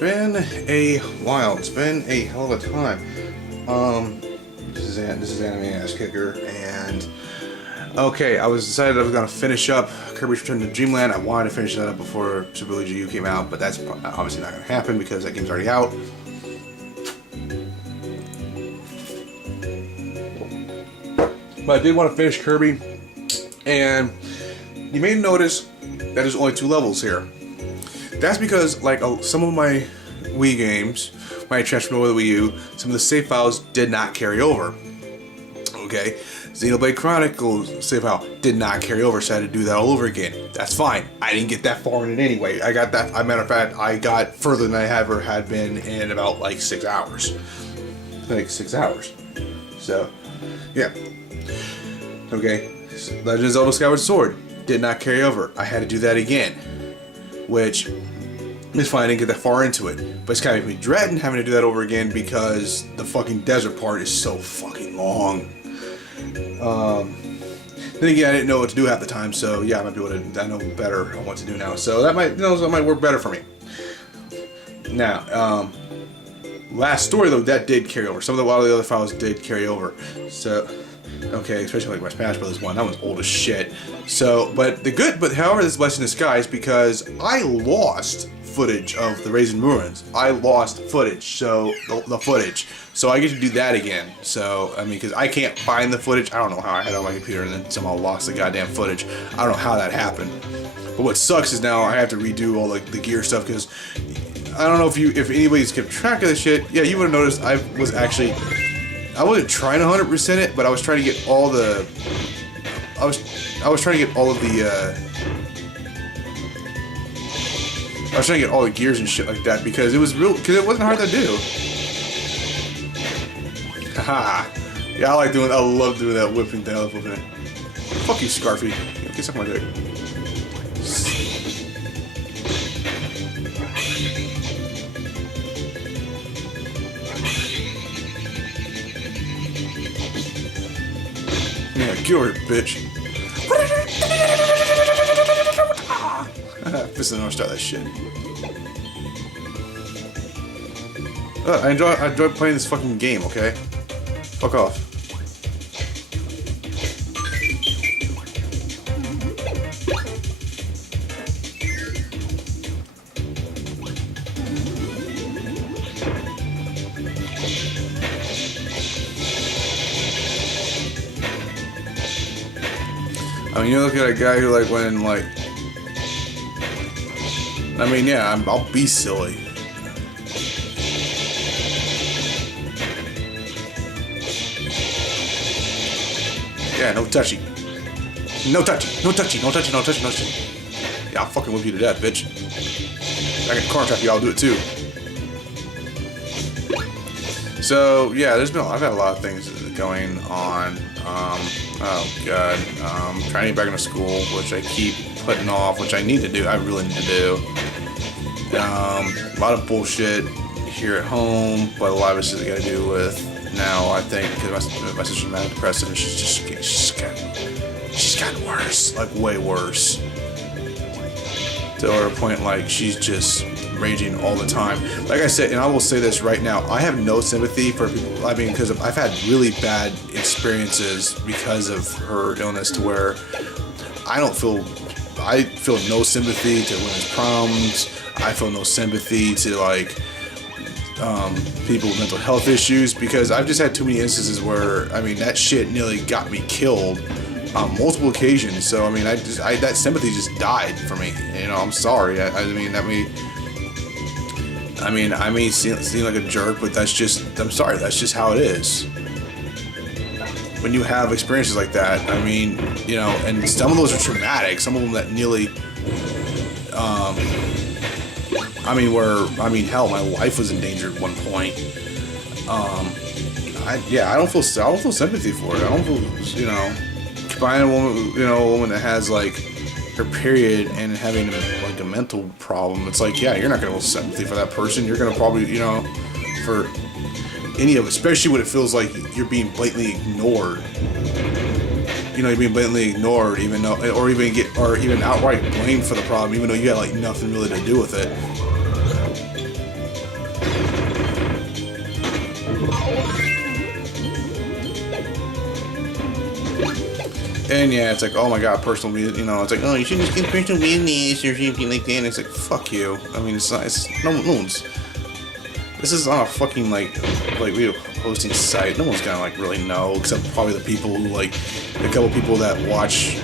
been a while. It's been a hell of a time. This is anime ass kicker, and okay, I was decided I was gonna finish up Kirby's Return to Dreamland. I wanted to finish that up before Super Luigi U came out, but that's obviously not gonna happen because that game's already out. But I did want to finish Kirby, and you may notice that there's only 2 levels here. That's because, like, some of my Wii games, when I transferred over to the Wii U, some of the save files did not carry over. Okay, Xenoblade Chronicles save file did not carry over, so I had to do that all over again. That's fine. I didn't get that far in it anyway. I got that. As a matter of fact, I got further than I ever had been in about like 6 hours. Like 6 hours. So, yeah. Okay, Legend of Zelda Skyward Sword did not carry over. I had to do that again, which is fine. I didn't get that far into it, but it's kind of making me dreading having to do that over again because the fucking desert part is so fucking long. Then again, I didn't know what to do half the time, so yeah, I might be able to. I know better on what to do now, so that might, that might work better for me. Now, last story though, that did carry over. A lot of the other files did carry over. So, okay, especially like my Smash Brothers one, that one's old as shit. So, but however, this blessing in disguise because I lost footage of the Raisin Ruins. I lost footage, so the footage. So I get to do that again. So I mean, because I can't find the footage. I don't know how I had it on my computer and then somehow lost the goddamn footage. I don't know how that happened. But what sucks is now I have to redo all like the gear stuff because I don't know if anybody's kept track of this shit. Yeah, you would have noticed I wasn't trying to 100% it, but I was trying to get all the. I was trying to get all of the. I was trying to get all the gears and shit like that because it wasn't hard to do. Haha. Yeah, I love doing that whipping thing. I love whipping it. Fuck you, Scarfy. Get suck my dick. Yeah, get over here, bitch. Fist and start that shit. I enjoy playing this fucking game, okay? Fuck off. I mean, you look at a guy who like when like. I mean, yeah, I'll be silly. Yeah, no touchy. No touchy. No touchy. No touchy. No touchy. No touchy. Yeah, I'll fucking whip you to death, bitch. I can corner trap you, I'll do it too. So, yeah, I've had a lot of things going on. Oh god. Trying to get back into school, which I keep putting off, which I need to do. I really need to do. A lot of bullshit here at home, but a lot of it's got to do with now. I think because my sister's manic depressive, and she's gotten worse, like way worse, to her point like she's just raging all the time. Like I said, and I will say this right now, I have no sympathy for people. I mean, because I've had really bad experiences because of her illness, to where I feel no sympathy to women's problems. I feel no sympathy to like people with mental health issues because I've just had too many instances where I mean that shit nearly got me killed on multiple occasions. So I mean that sympathy just died for me. You know, I'm sorry. I may seem like a jerk, but I'm sorry. That's just how it is. When you have experiences like that, I mean, you know, and some of those are traumatic. Some of them that nearly, hell, my life was in danger at one point. I don't feel sympathy for it. I don't feel, you know, finding a woman that has like her period and having like a mental problem. It's like, yeah, you're not gonna feel sympathy for that person. You're gonna probably, you know, for any of it, especially when it feels like you're being blatantly ignored. You know, you're being blatantly ignored, even though, or even outright blamed for the problem, even though you had like nothing really to do with it. And yeah, it's like, oh my god, personal business, you know, it's like, oh, you shouldn't just get personal business or something like that. And it's like, fuck you. I mean, it's not, it's, no one's, this is on a fucking, like video hosting site. No one's gonna, like, really know, except probably the people who, like, the couple people that watch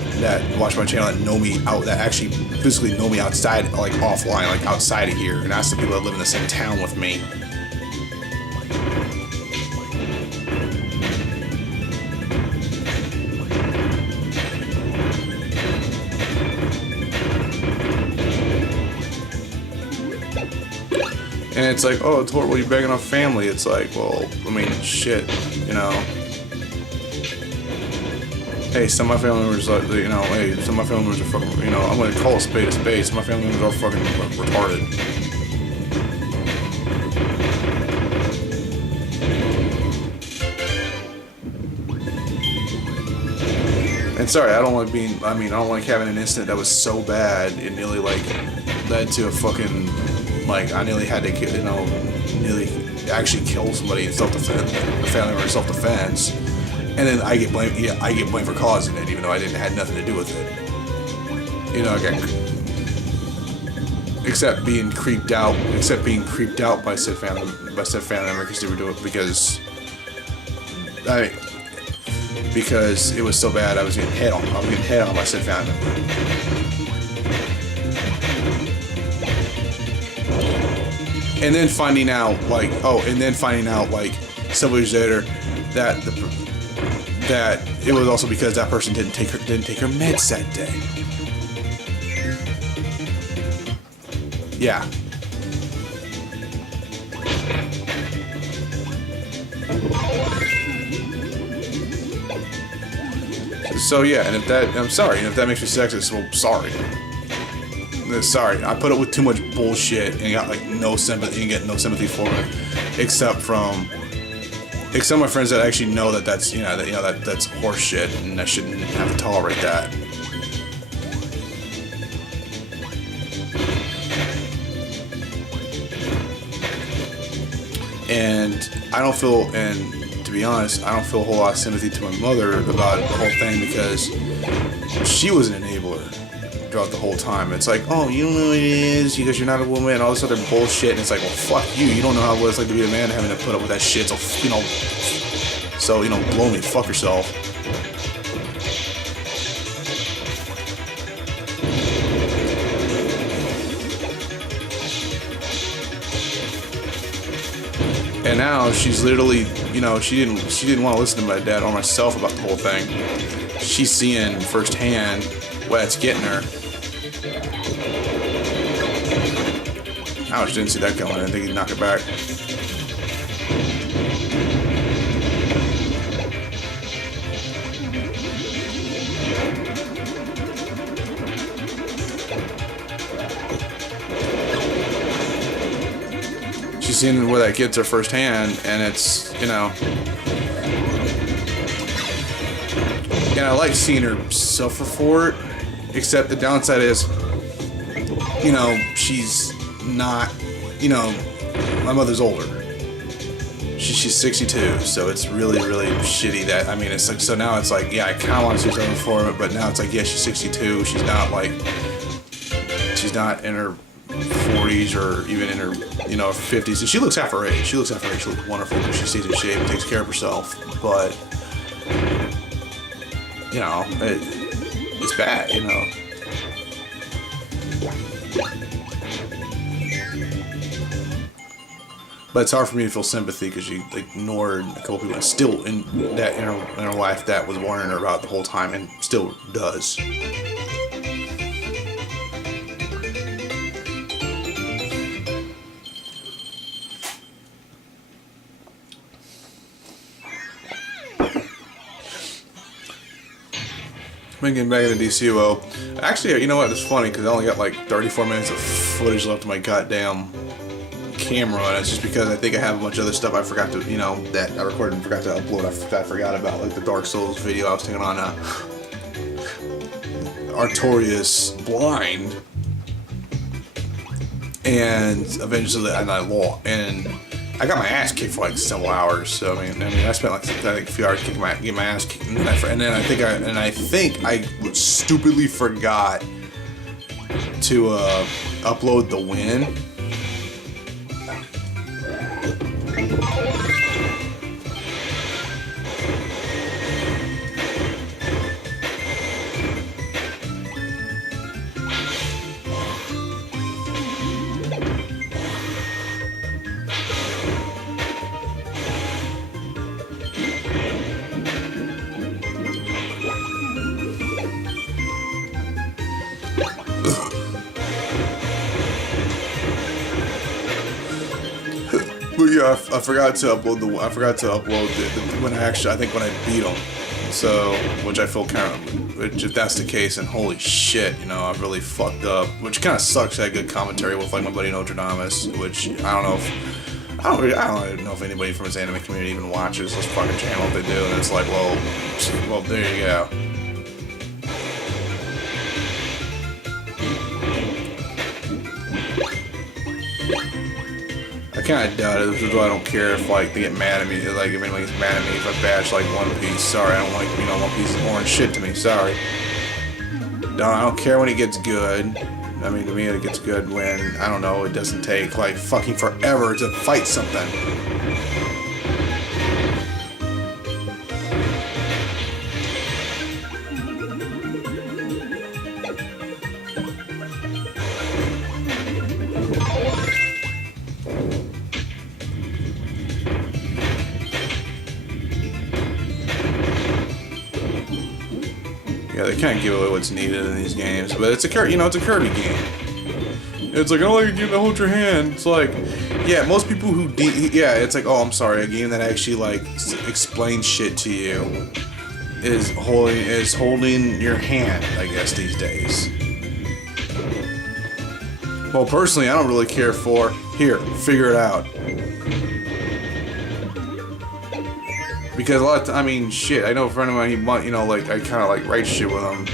my channel that know me out, that actually physically know me outside, like, offline, like, outside of here. And that's the people that live in the same town with me. And it's like, oh, it's horrible, you're begging off family. It's like, well, I mean, shit, you know. Hey, some of my family members, you know, hey, some of my family members are fucking, you know, I'm gonna call a spade a spade. Some of my family members are fucking retarded. And sorry, I don't like being, I mean, I don't like having an incident that was so bad, it nearly, like, led to a fucking, like, I nearly had to, you know, nearly actually kill somebody in self-defense, a family member in self-defense, and then I get blamed. Yeah, I get blamed for causing it, even though I had nothing to do with it. You know, except being creeped out by said family member because they were doing because it was so bad. I was getting hit on by said family member. And then finding out, like, several years later, that it was also because that person didn't take her meds that day. Yeah. So yeah, and if that, I'm sorry, and if that makes me sexist, well, sorry. Sorry, I put up with too much bullshit and got like no sympathy and get no sympathy for it, except my friends that actually know that that's that's horse shit and I shouldn't have to tolerate that. And I don't feel, and to be honest, I don't feel a whole lot of sympathy to my mother about the whole thing because she was an enabler throughout the whole time. It's like, oh, you don't know what it is because you're not a woman and all this other bullshit. And it's like, well, fuck you. You don't know how it's like to be a man having to put up with that shit. So, blow me. Fuck yourself. And now she's literally, she didn't want to listen to my dad or myself about the whole thing. She's seeing firsthand what it's getting her. Ouch, didn't see that coming. I didn't think he'd knock it back. She's seeing where that gets her firsthand, and it's, and I like seeing her suffer for it, except the downside is, she's not, my mother's older. She's 62, so it's really, really shitty that, it's like, so now it's like, yeah, I kind of want to see her for it, but now it's like, yeah, she's 62, she's not in her 40s or even in her, 50s, and she looks half her age. She looks wonderful because she stays in shape and takes care of herself, but, it's bad, But it's hard for me to feel sympathy because she ignored a couple people and still in her life that was warning her about the whole time and still does. Getting back into DC, well, actually, you know what? It's funny because I only got like 34 minutes of footage left on my goddamn camera, and it's just because I think I have a bunch of other stuff I forgot to, that I recorded and forgot to upload. I forgot about, like the Dark Souls video I was taking on Artorias Blind, and eventually, and I lost, and I got my ass kicked for like several hours. So I mean, I spent like I think a few hours getting my ass kicked, and then I think I stupidly forgot to upload the win. But yeah, I forgot to upload the when I beat him. So, which I feel which if that's the case, and holy shit, you know, I really fucked up. Which kind of sucks. I had good commentary with like my buddy Notre Damus, which I don't even know if anybody from his anime community even watches this fucking channel. If they do, and it's like, well, there you go. I kind of doubt it, which is why I don't care if like they get mad at me. Like if anybody gets mad at me if I bash like One Piece. Sorry, I don't like, you know, One Piece is orange shit to me. Sorry. I don't care when it gets good. I mean, to me, it gets good when, I don't know, it doesn't take like fucking forever to fight something. Yeah, they kind of give away what's needed in these games, but it's a Kirby game. It's like, oh, you get to hold your hand. It's like, yeah, most people who, it's like, oh, I'm sorry, a game that actually like explains shit to you is holding your hand, I guess, these days. Well, personally, I don't really care for, here, figure it out. Because a lot of I mean, shit, I know a friend of mine, he, you know, like, I kind of, like, write shit with him.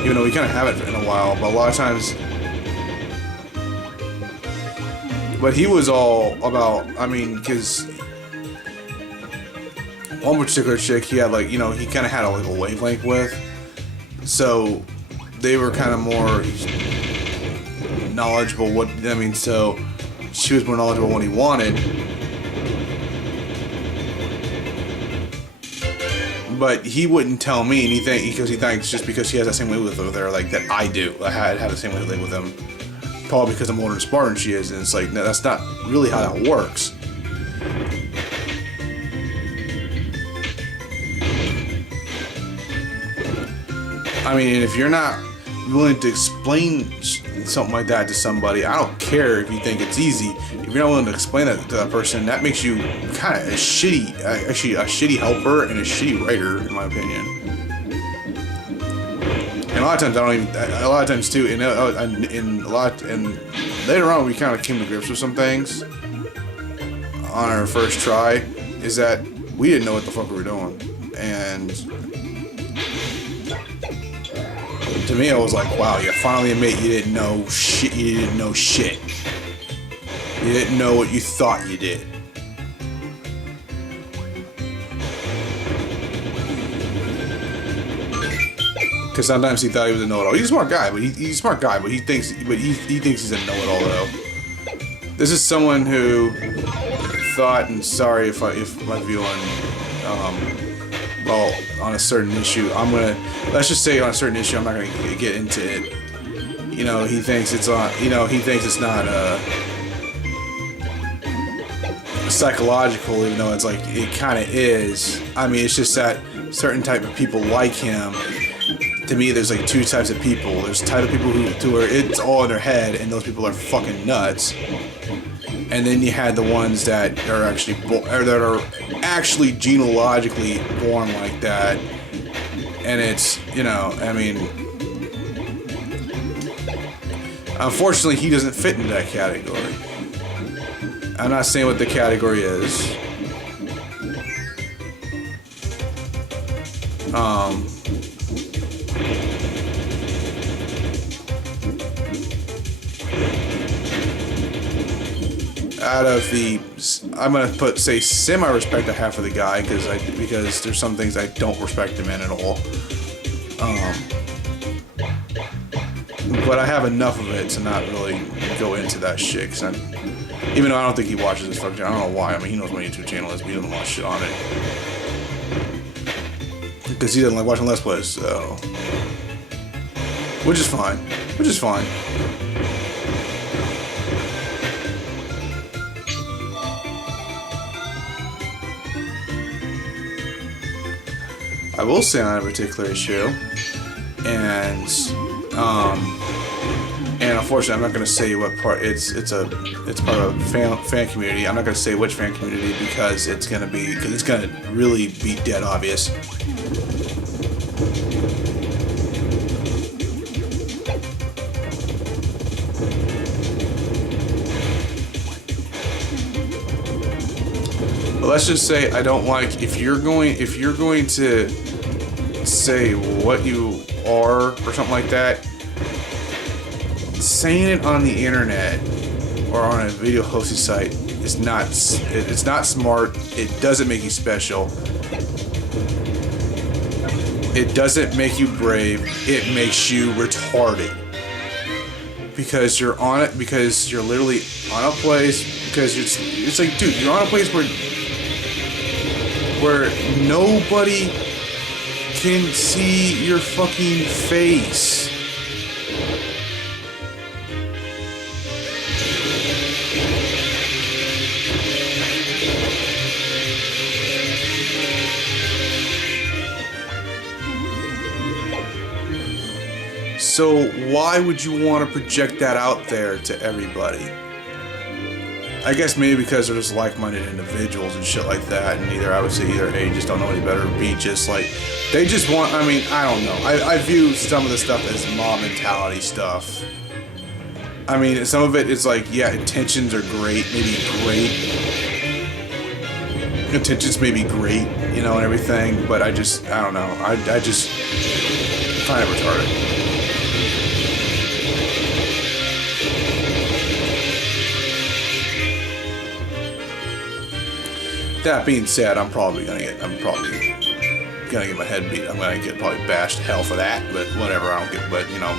Even though we kind of haven't in a while, but a lot of times... But he was all about, I mean, because... One particular chick, he had, like, you know, he kind of had a little wavelength with. So, they were kind of more knowledgeable what, I mean, so... She was more knowledgeable what he wanted. But he wouldn't tell me anything because he thinks just because he has that same way with her, like that I do. I had the same way with him. Probably because I'm older and smarter than she is, and it's like, no, that's not really how that works. I mean, if you're not willing to explain something like that to somebody, I don't care if you think it's easy. If you're not willing to explain that to that person, that makes you kind of a shitty helper and a shitty writer, in my opinion. And a lot of times I don't even. A lot of times too, and later on we kind of came to grips with some things on our first try. Is that we didn't know what the fuck we were doing, and to me, I was like, wow, you finally admit you didn't know shit. You didn't know shit. You didn't know what you thought you did. Because sometimes he thought he was a know-it-all. He's a smart guy, but he's a smart guy, but he thinks he's a know-it-all though. This is someone who thought, and sorry if my view on well, on a certain issue, let's just say on a certain issue, I'm not gonna get into it. You know, he thinks it's not psychological, even though it's like, it kind of is. I mean, it's just that certain type of people like him, to me, there's like two types of people. There's the type of people who are it's all in their head, and those people are fucking nuts. And then you had the ones that are actually genealogically born like that. And it's, you know, I mean, unfortunately, he doesn't fit into that category. I'm not saying what the category is. out of the, I'm gonna say semi-respect I have for the guy because there's some things I don't respect him in at all. But I have enough of it to not really go into that shit. Cause even though I don't think he watches this fucking, I don't know why. I mean, he knows my YouTube channel is, but he doesn't watch shit on it because he doesn't like watching Let's Plays. So, which is fine. Which is fine. I will say on a particular issue, and unfortunately I'm not going to say what part. It's part of a fan community. I'm not going to say which fan community because it's going to really be dead obvious. But let's just say I don't like if you're going to say what you are or something like that. Saying it on the internet or on a video hosting site is not. It's not smart. It doesn't make you special. It doesn't make you brave. It makes you retarded. Because you're on it. Because you're literally on a place. Because it's like, dude, you're on a place where nobody can see your fucking face. So why would you want to project that out there to everybody? I guess maybe because they're just like-minded individuals and shit like that, and I would say either A, just don't know any better, or B, just like, they just want, I mean, I don't know. I view some of the stuff as mob mentality stuff. I mean, some of it is like, yeah, intentions are great, maybe great. Intentions may be great, you know, and everything, but I don't know. I just find it retarded. That being said, I'm probably gonna get my head beat. I'm gonna get probably bashed to hell for that, but whatever. I don't get. But you know,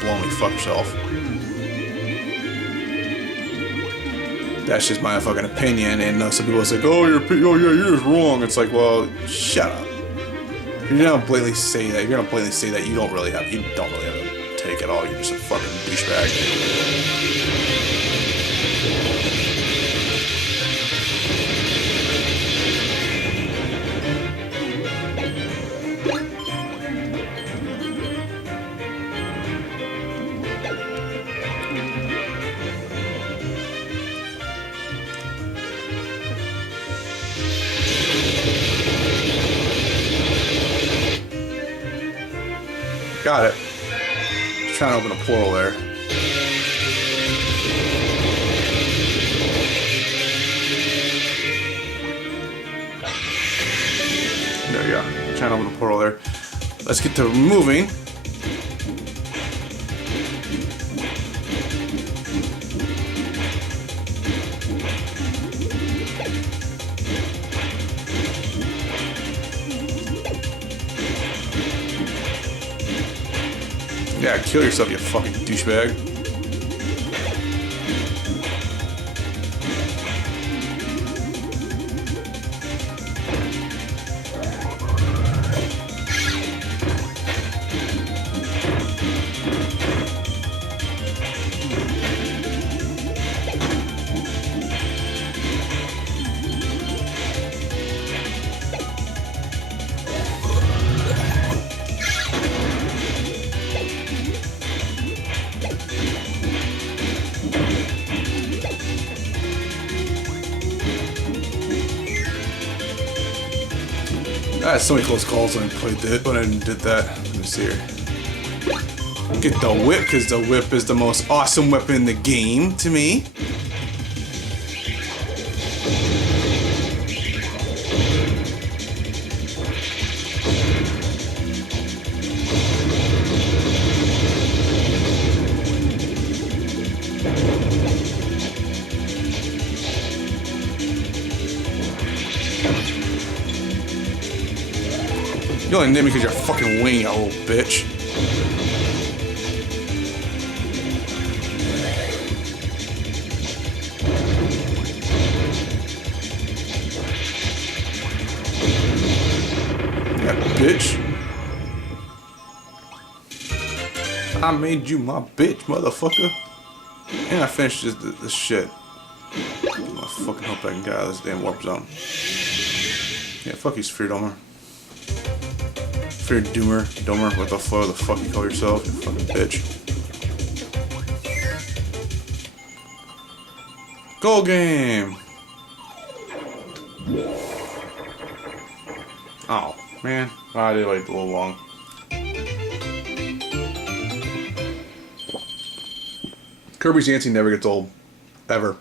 blow me, fuck yourself. That's just my fucking opinion. And some people are like, oh, you're just wrong. It's like, well, shut up. If you're gonna blatantly say that, you don't really have a take at all. You're just a fucking douchebag. Got it. Just trying to open a portal there. There we go. Trying to open a portal there. Let's get to moving. Yeah, kill yourself, you fucking douchebag. I had so many close calls when I did that. Let me see here. Get the whip, because the whip is the most awesome weapon in the game to me. You only named me because you're a fucking wing, you little bitch. Yeah, bitch. I made you my bitch, motherfucker. And I finished this shit. I fucking hope I can get out of this damn warp zone. Yeah, fuck you, Sphere Domer. Sphere Domer, what the fuck you call yourself, you fucking bitch. Goal game! Oh, man. Oh, I did wait a little long. Kirby's dancing never gets old. Ever.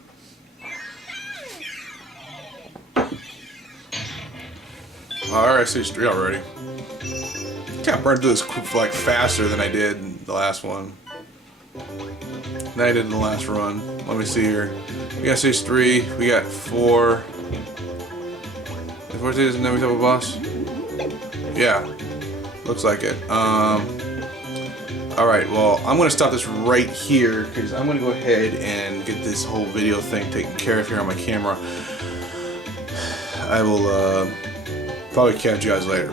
Alright, stage 3 already. Kind of burned through this like faster than I did in the last one. Than I did in the last run. Let me see here. We got stage 3. We got 4. 4 stages and then we have a boss. Yeah. Looks like it. Alright, well, I'm going to stop this right here because I'm going to go ahead and get this whole video thing taken care of here on my camera. I will probably catch you guys later.